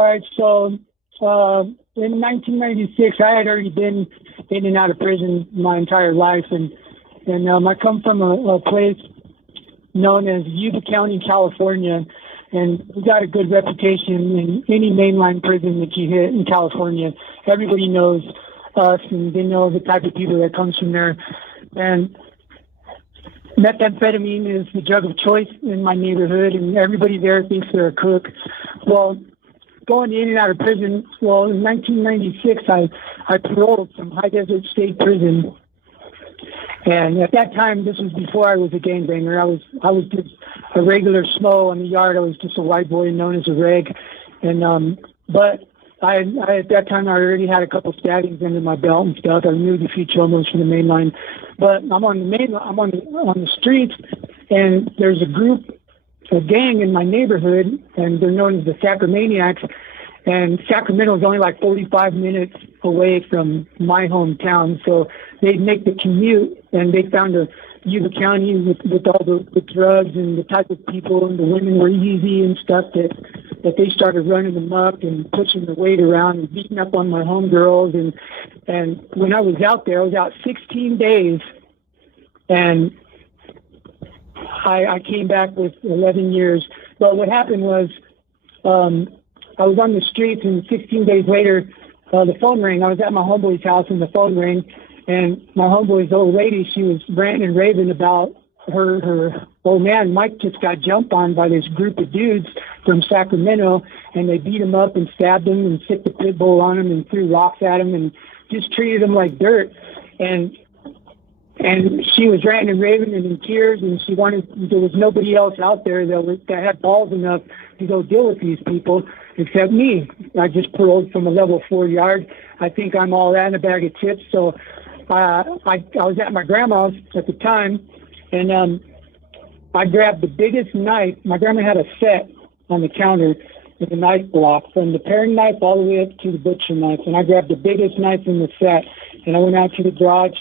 All right, so in 1996, I had already been in and out of prison my entire life, and I come from a place known as Yuba County, California, and we got a good reputation in any mainline prison that you hit in California. Everybody knows us, and they know the type of people that comes from there. And methamphetamine is the drug of choice in my neighborhood, and everybody there thinks they're a cook. Well, going in and out of prison, well, in 1996, I paroled from High Desert State Prison. And at that time, this was before I was a gangbanger. I was just a regular smo on the yard. I was just a white boy known as a reg. And but I at that time I already had a couple stabbings under my belt and stuff. I removed a few chomos from the main line. But I'm on the streets, and there's a gang in my neighborhood, and they're known as the Sacramaniacs. And Sacramento is only like 45 minutes away from my hometown, so they'd make the commute, and they found a Yuba County with all the drugs and the type of people, and the women were easy and stuff, that they started running them up and pushing the weight around and beating up on my homegirls. And when I was out there, I was out 16 days, and I came back with 11 years. But what happened was, I was on the streets, and 16 days later, the phone rang. I was at my homeboy's house, and the phone rang, and my homeboy's old lady, she was ranting and raving about her old man. Mike just got jumped on by this group of dudes from Sacramento, and they beat him up and stabbed him and sicked the pit bull on him and threw rocks at him and just treated him like dirt. And she was ranting and raving and in tears, and there was nobody else out there that had balls enough to go deal with these people except me. I just paroled from a level 4 yard. I think I'm all that in a bag of chips. So I was at my grandma's at the time, and I grabbed the biggest knife. My grandma had a set on the counter with a knife block, from the paring knife all the way up to the butcher knife. And I grabbed the biggest knife in the set, and I went out to the garage,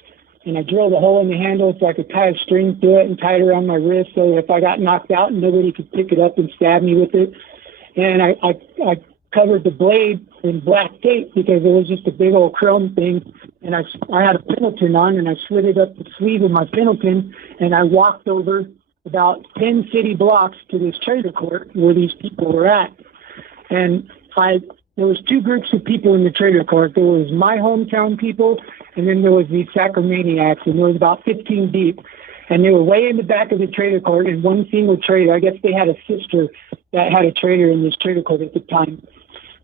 and I drilled a hole in the handle so I could tie a string to it and tie it around my wrist, so if I got knocked out, nobody could pick it up and stab me with it. And I covered the blade in black tape because it was just a big old chrome thing. And I had a Pendleton on, and I slid it up the sleeve of my Pendleton, and I walked over about 10 city blocks to this trailer court where these people were at. And there was two groups of people in the trailer court. There was my hometown people, and then there was these Sacramaniacs, and there was about 15 deep. And they were way in the back of the trailer court in one single trailer. I guess they had a sister that had a trailer in this trailer court at the time.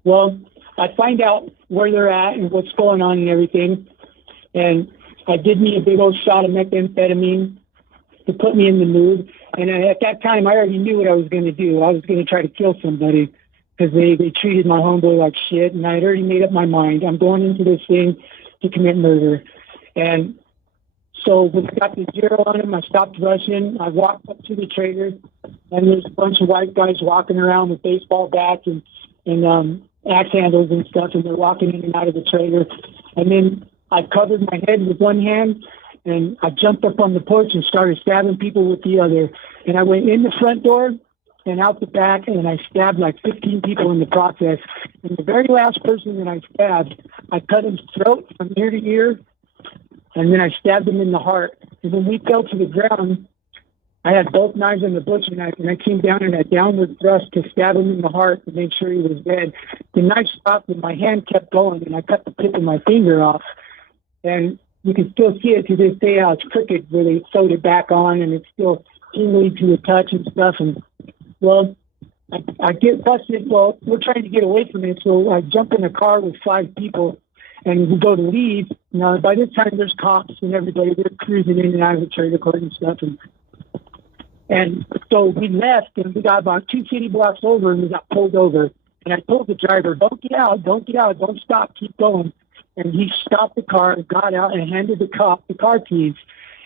Well, I find out where they're at and what's going on and everything. And I did me a big old shot of methamphetamine to put me in the mood. And at that time, I already knew what I was going to do. I was going to try to kill somebody because they treated my homeboy like shit. And I had already made up my mind. I'm going into this thing to commit murder. And so when I got the zero on him, I stopped rushing. I walked up to the trailer, and there's a bunch of white guys walking around with baseball bats and axe handles and stuff, and they're walking in and out of the trailer. And then I covered my head with one hand, and I jumped up on the porch and started stabbing people with the other. And I went in the front door and out the back, and I stabbed like 15 people in the process. And the very last person that I stabbed, I cut his throat from ear to ear, and then I stabbed him in the heart. And when we fell to the ground, I had both knives and the butcher knife, and I came down in a downward thrust to stab him in the heart to make sure he was dead. The knife stopped, and my hand kept going, and I cut the tip of my finger off. And you can still see it to this day how it's crooked where they sewed it back on, and it's still tingly to the touch and stuff. And, well, I get busted. Well, we're trying to get away from it, so I jump in a car with 5 people, and we go to leave. Now, by this time, there's cops and everybody. They're cruising in and out of the trailer court and stuff. And so we left, and we got about 2 city blocks over, and we got pulled over. And I told the driver, don't get out, don't stop, keep going. And he stopped the car, got out, and handed the cop the car keys.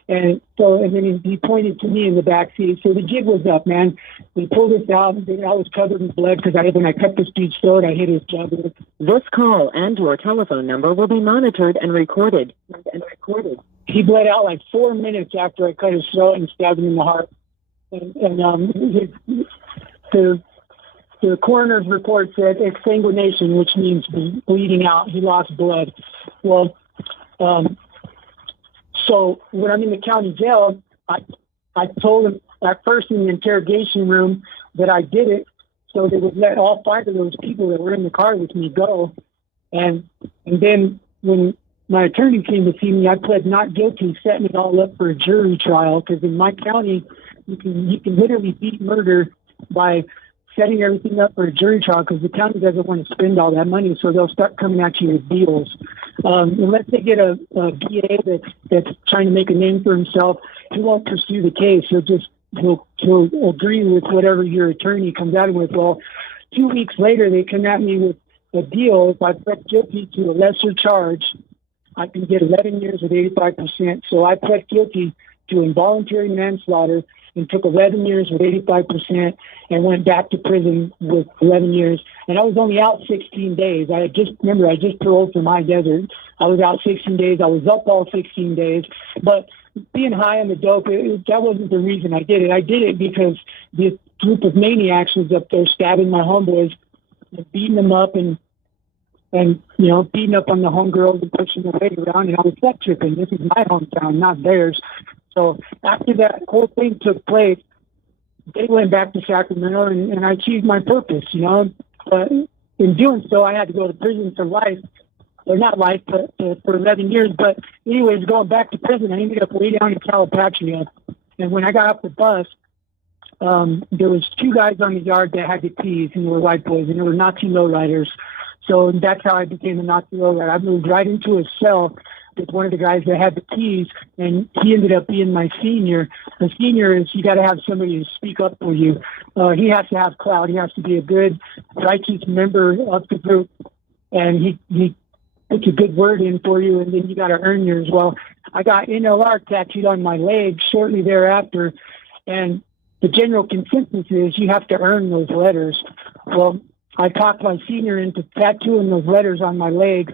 And then he pointed to me in the back seat. So the jig was up, man. We pulled us out, and I was covered in blood because when I cut this dude's throat, I hit his jugular. This call and your telephone number will be monitored and recorded. He bled out like 4 minutes after I cut his throat and stabbed him in the heart. And the coroner's report said exsanguination, which means bleeding out. He lost blood. Well, so when I'm in the county jail, I told him at first in the interrogation room that I did it, so they would let all 5 of those people that were in the car with me go. And then when my attorney came to see me, I pled not guilty, setting it all up for a jury trial, because in my county, you can literally beat murder by setting everything up for a jury trial, because the county doesn't want to spend all that money, so they'll start coming at you with deals. Unless they get a DA that's trying to make a name for himself, he won't pursue the case. He'll agree with whatever your attorney comes out with. Well, 2 weeks later, they come at me with a deal. If I pled guilty to a lesser charge, I can get 11 years with 85%. So I pled guilty to involuntary manslaughter and took 11 years with 85% and went back to prison with 11 years. And I was only out 16 days. I just paroled from high desert. I was out 16 days. I was up all 16 days. But being high on the dope, that wasn't the reason I did it. I did it because this group of maniacs was up there stabbing my homeboys, beating them up and beating up on the homegirls and pushing their weight around. And I was set tripping. This is my hometown, not theirs. So after that whole thing took place, they went back to Sacramento, and I achieved my purpose, But in doing so, I had to go to prison for life. Or not life, but for 11 years. But anyways, going back to prison, I ended up way down in Calipatria. And when I got off the bus, there was 2 guys on the yard that had the keys, and they were white boys, and they were Nazi lowriders. So that's how I became a Nazi lowrider. I moved right into a cell with one of the guys that had the keys, and he ended up being my senior. The senior is, you got to have somebody to speak up for you. He has to have clout. He has to be a good, righteous member of the group, and he puts a good word in for you, and then you got to earn yours. Well, I got NLR tattooed on my leg shortly thereafter, and the general consensus is you have to earn those letters. Well, I talked my senior into tattooing those letters on my leg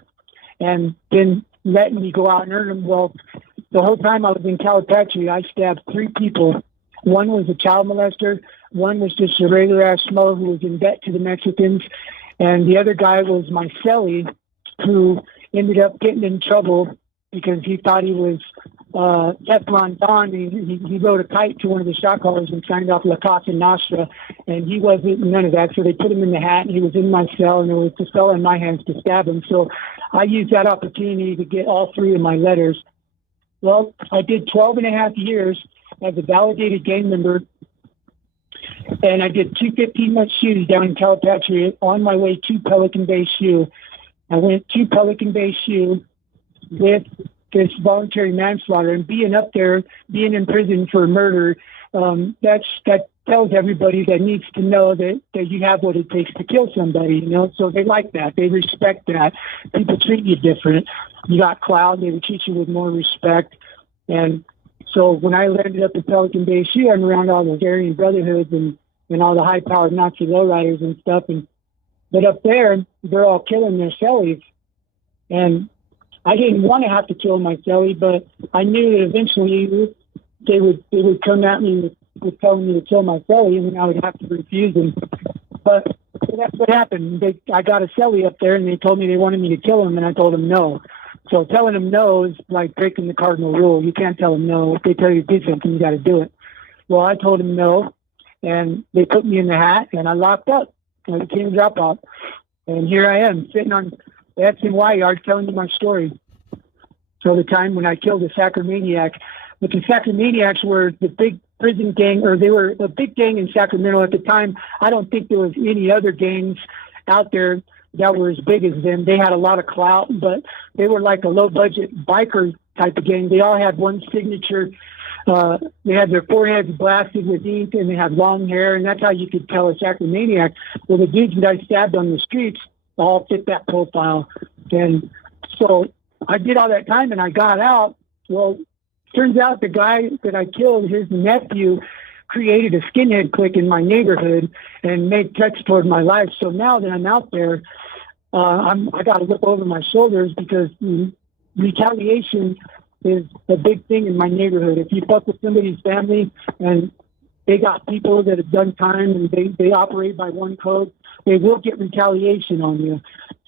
and then letting me go out and earn them. Well, the whole time I was in Calipatria, I stabbed 3 people. One was a child molester. One was just a regular-ass schmo who was in debt to the Mexicans. And the other guy was my cellie, who ended up getting in trouble because he thought he was Teflon Don. He rode a kite to one of the shot callers and signed off La Casa Nostra, and he wasn't none of that. So they put him in the hat, and he was in my cell, and there was a cell in my hands to stab him. So I used that opportunity to get all 3 of my letters. Well, I did 12 and a half years as a validated gang member, and I did 2 15-month shoes down in Calipatria on my way to Pelican Bay Shoe. I went to Pelican Bay Shoe with this voluntary manslaughter, and being up there, being in prison for murder, that tells everybody that needs to know that you have what it takes to kill somebody, So they like that. They respect that. People treat you different. You got clout, they would treat you with more respect. And so when I landed up at Pelican Bay Shoe, I'm around all the Aryan Brotherhoods and all the high-powered Nazi lowriders and stuff, but up there, they're all killing their cellies. And I didn't want to have to kill my cellie, but I knew that eventually they would come at me with telling me to kill my cellie, and then I would have to refuse them. But that's what happened. I got a cellie up there, and they told me they wanted me to kill him, and I told them no. So telling them no is like breaking the cardinal rule. You can't tell them no. If they tell you to do something, you got to do it. Well, I told them no, and they put me in the hat, and I locked up. I became a dropout. And here I am, sitting on the FNY yard telling you my story. So the time when I killed the Sacramaniac. But the Sacramaniacs were the big prison gang, or they were a big gang in Sacramento at the time. I don't think there was any other gangs out there that were as big as them. They had a lot of clout, but they were like a low-budget biker type of gang. They all had one signature. They had their foreheads blasted with ink, and they had long hair, and that's how you could tell a Sacramaniac. Well, the dudes that I stabbed on the streets all fit that profile. And so I did all that time, and I got out. Well, turns out the guy that I killed, his nephew, created a skinhead clique in my neighborhood and made threats toward my life. So now that I'm out there, I got to look over my shoulders because retaliation is a big thing in my neighborhood. If you fuck with somebody's family and they got people that have done time and they operate by one code. They will get retaliation on you.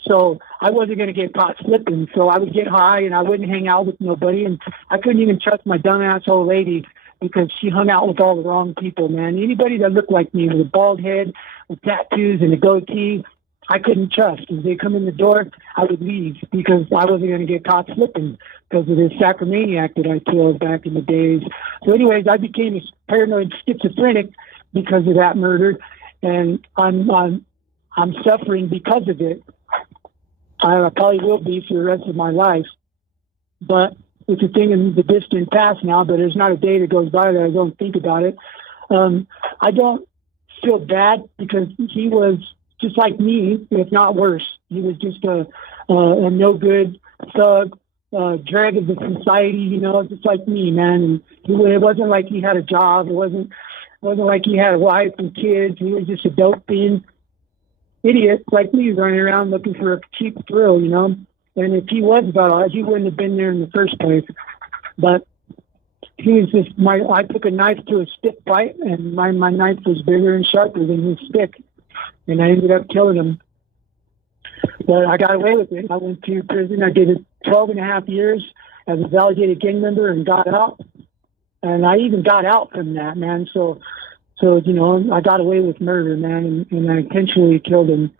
So I wasn't going to get caught slipping. So I would get high and I wouldn't hang out with nobody. And I couldn't even trust my dumbass old lady because she hung out with all the wrong people, man. Anybody that looked like me with a bald head, with tattoos and a goatee, I couldn't trust. If they come in the door, I would leave because I wasn't going to get caught slipping because of this sacromaniac that I killed back in the days. So anyways, I became a paranoid schizophrenic because of that murder, and I'm suffering because of it. I probably will be for the rest of my life, but it's a thing in the distant past now, but there's not a day that goes by that I don't think about it. I don't feel bad because he was just like me, if not worse. He was just a no-good thug, drag of the society, you know, just like me, man. And it wasn't like he had a job. It wasn't like he had a wife and kids. He was just a dope-fiend idiot like me running around looking for a cheap thrill, you know. And if he was about all that, he wouldn't have been there in the first place. But he was just I took a knife to a stick fight, and my knife was bigger and sharper than his stick. And I ended up killing him. But I got away with it. I went to prison. I did 12 and a half years as a validated gang member and got out. And I even got out from that, man. So you know, I got away with murder, man, and I intentionally killed him.